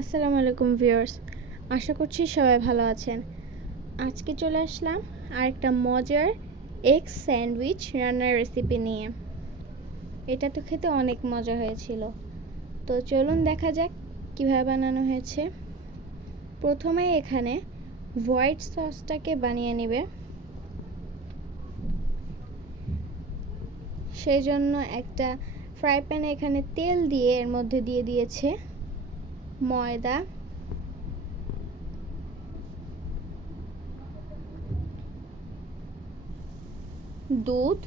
আসসালামু আলাইকুম ভিউয়ার্স, আশা করছি সবাই ভালো আছেন। আজকে চলে আসলাম আরেকটা মজার এগ স্যান্ডউইচ রান্নার রেসিপি নিয়ে। এটা তো খেতে অনেক মজা হয়েছিল। তো চলুন দেখা যাক কীভাবে বানানো হয়েছে। প্রথমে এখানে হোয়াইট সসটাকে বানিয়ে নেবে। সেই জন্য একটা ফ্রাই প্যানে এখানে তেল দিয়ে এর মধ্যে দিয়ে দিয়েছে ময়দা, দুধ,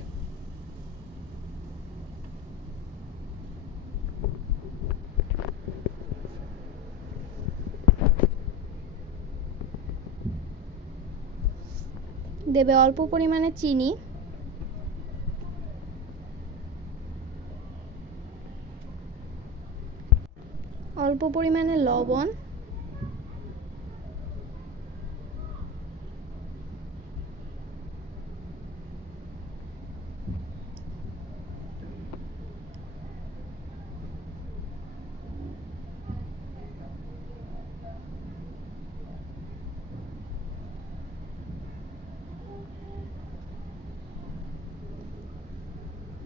দেবে অল্প পরিমাণে চিনি, অল্প পরিমাণে লবণ,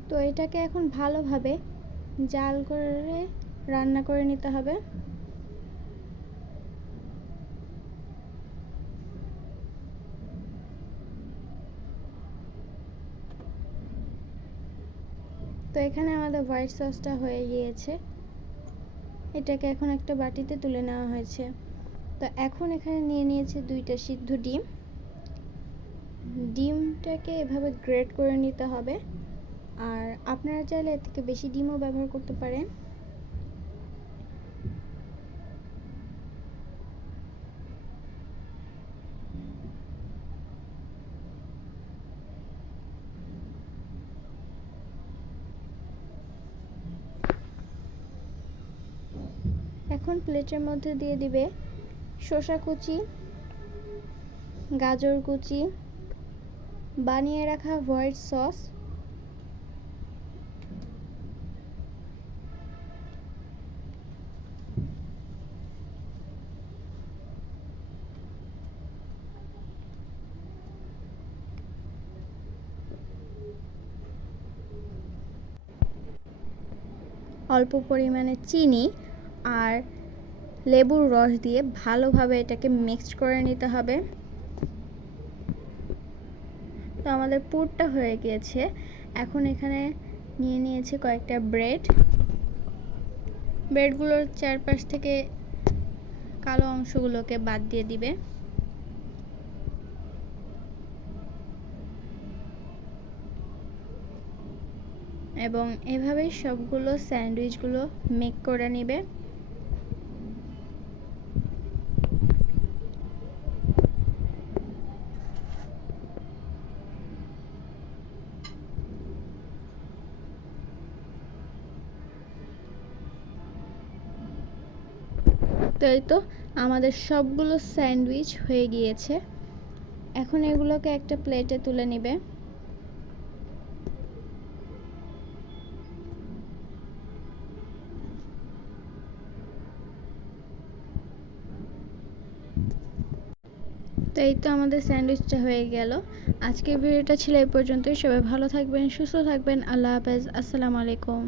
তো এটাকে এখন ভালোভাবে জাল করে রান্না করে নিতে হবে। তো এখানে আমাদের হোয়াইট সসটা হয়ে গিয়েছে। এটাকে এখন একটা বাটিতে তুলে নেওয়া হয়েছে। তো এখন এখানে নিয়ে নিয়েছে 2টা সিদ্ধ ডিম। ডিমটাকে এভাবে গ্রেট করে নিতে হবে, আর আপনারা চাইলে এর থেকে বেশি ডিমও ব্যবহার করতে পারেন। এখন প্লেটের মধ্যে দিয়ে দিবে শসা কুচি, গাজর কুচি, বানিয়ে রাখা হোয়াইট সস, অল্প পরিমাণে চিনি আর লেবুর রস দিয়ে ভালোভাবে এটাকে মিক্সড করে নিতে হবে। তো আমাদের পুরটা হয়ে গিয়েছে। এখন এখানে নিয়ে নিয়েছি কয়েকটা ব্রেডগুলোর চারপাশ থেকে কালো অংশগুলোকে বাদ দিয়ে দিবে এবং এভাবেই সবগুলো স্যান্ডউইচগুলো মেক করে নেবে। তো এই তো আমাদের সবগুলো স্যান্ডউইচ হয়ে গিয়েছে। এখন এগুলোকে একটা প্লেটে তুলে নেবে। তো এই তো আমাদের স্যান্ডউইচটা হয়ে গেল। আজকের ভিডিওটা ছিল এই পর্যন্তই। সবাই ভালো থাকবেন, সুস্থ থাকবেন। আল্লাহ হাফেজ। আসসালামু আলাইকুম।